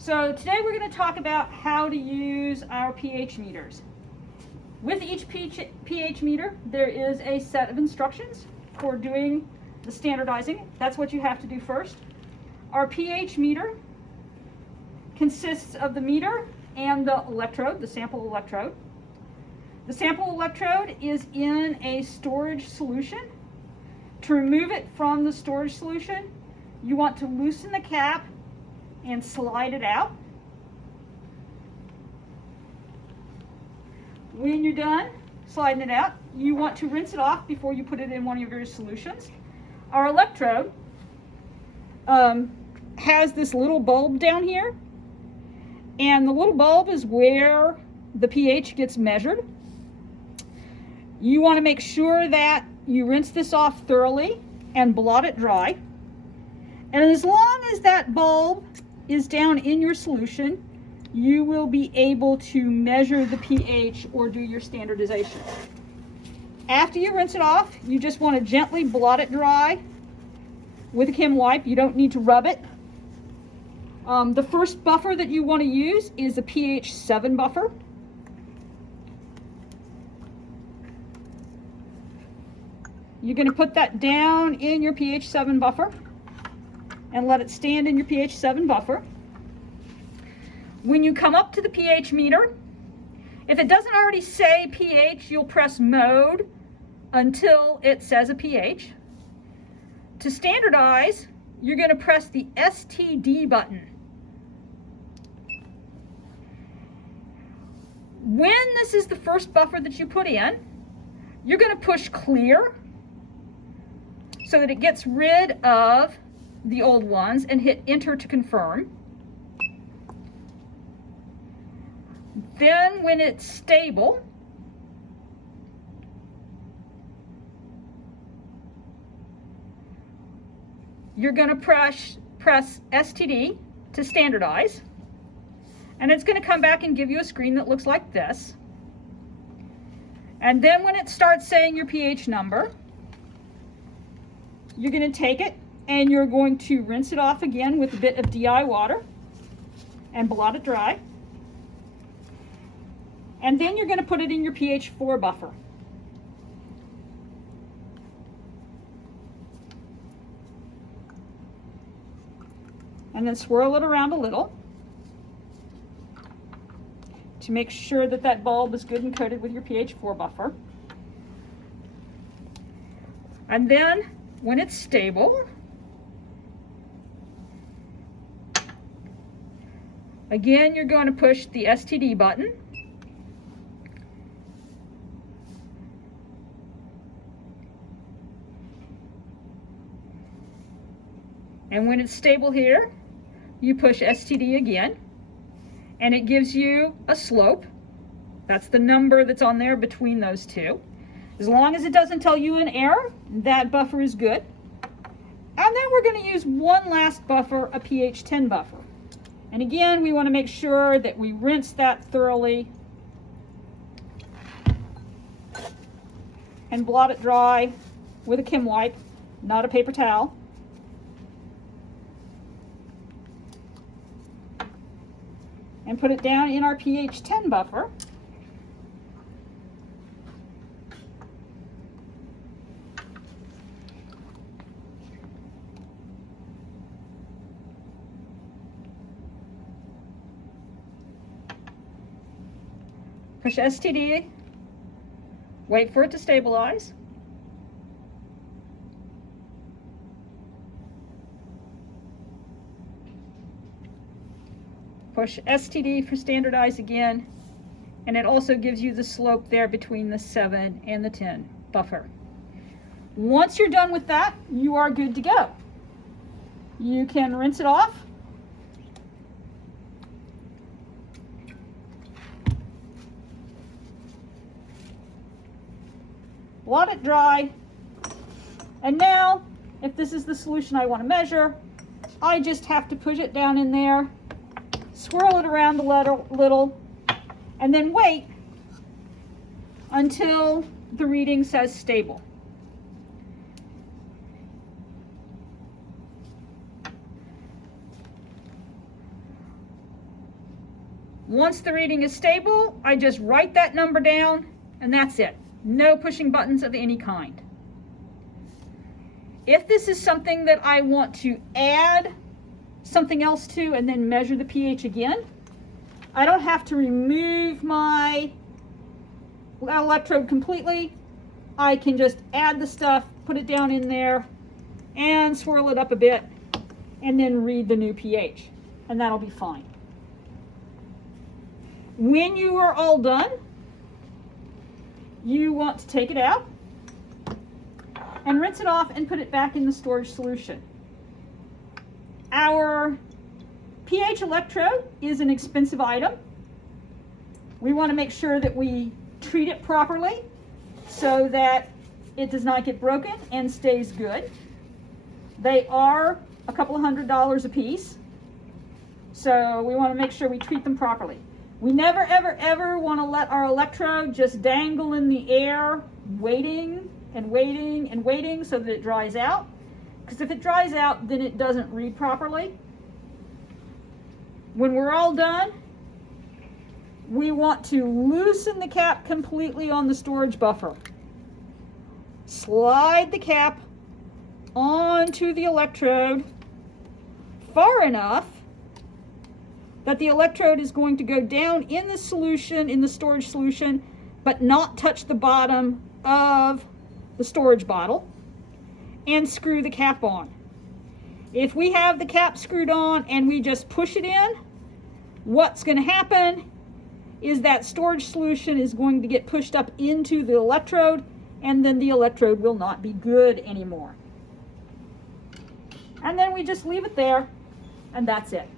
So today we're going to talk about how to use our pH meters. With each pH meter, there is a set of instructions for doing the standardizing. That's what you have to do first. Our pH meter consists of the meter and the electrode, the sample electrode. The sample electrode is in a storage solution. To remove it from the storage solution, you want to loosen the cap and slide it out. When you're done sliding it out, you want to rinse it off before you put it in one of your solutions. Our electrode has this little bulb down here, and the little bulb is where the pH gets measured. You want to make sure that you rinse this off thoroughly and blot it dry. And as long as that bulb is down in your solution, you will be able to measure the pH or do your standardization. After you rinse it off, you just want to gently blot it dry with a Chem wipe. You don't need to rub it. The first buffer that you want to use is a pH 7 buffer. You're going to put that down in your pH 7 buffer and let it stand in your pH 7 buffer. When you come up to the pH meter, if it doesn't already say pH, you'll press mode until it says a pH. To standardize, you're going to press the STD button. When this is the first buffer that you put in, you're going to push clear so that it gets rid of the old ones and hit enter to confirm. Then when it's stable, you're going to press STD to standardize, and it's going to come back and give you a screen that looks like this. And then when it starts saying your pH number, you're going to take it and you're going to rinse it off again with a bit of DI water and blot it dry. And then you're going to put it in your pH 4 buffer. And then swirl it around a little to make sure that that bulb is good and coated with your pH 4 buffer. And then when it's stable, again, you're going to push the STD button. And when it's stable here, you push STD again, and it gives you a slope. That's the number that's on there between those two. As long as it doesn't tell you an error, that buffer is good. And then we're going to use one last buffer, a pH 10 buffer. And again, we want to make sure that we rinse that thoroughly and blot it dry with a Chem wipe, not a paper towel. And put it down in our pH 10 buffer. Push STD, wait for it to stabilize. Push STD for standardize again, and it also gives you the slope there between the 7 and the 10 buffer. Once you're done with that, you are good to go. You can rinse it off. Blot it dry. And now, if this is the solution I want to measure, I just have to push it down in there, swirl it around a little, and then wait until the reading says stable. Once the reading is stable, I just write that number down, and that's it. No pushing buttons of any kind. If this is something that I want to add something else to and then measure the pH again, I don't have to remove my electrode completely. I can just add the stuff, put it down in there, and swirl it up a bit, and then read the new pH, and that'll be fine. When you are all done, you want to take it out and rinse it off and put it back in the storage solution. Our pH electrode is an expensive item. We want to make sure that we treat it properly so that it does not get broken and stays good. They are a couple of $100s a piece, so we want to make sure we treat them properly. We never, ever, ever want to let our electrode just dangle in the air, waiting and waiting and waiting so that it dries out. Because if it dries out, then it doesn't read properly. When we're all done, we want to loosen the cap completely on the storage buffer. Slide the cap onto the electrode far enough that the electrode is going to go down in the solution, in the storage solution, but not touch the bottom of the storage bottle, and screw the cap on. If we have the cap screwed on and we just push it in, what's going to happen is that storage solution is going to get pushed up into the electrode, and then the electrode will not be good anymore. And then we just leave it there, and that's it.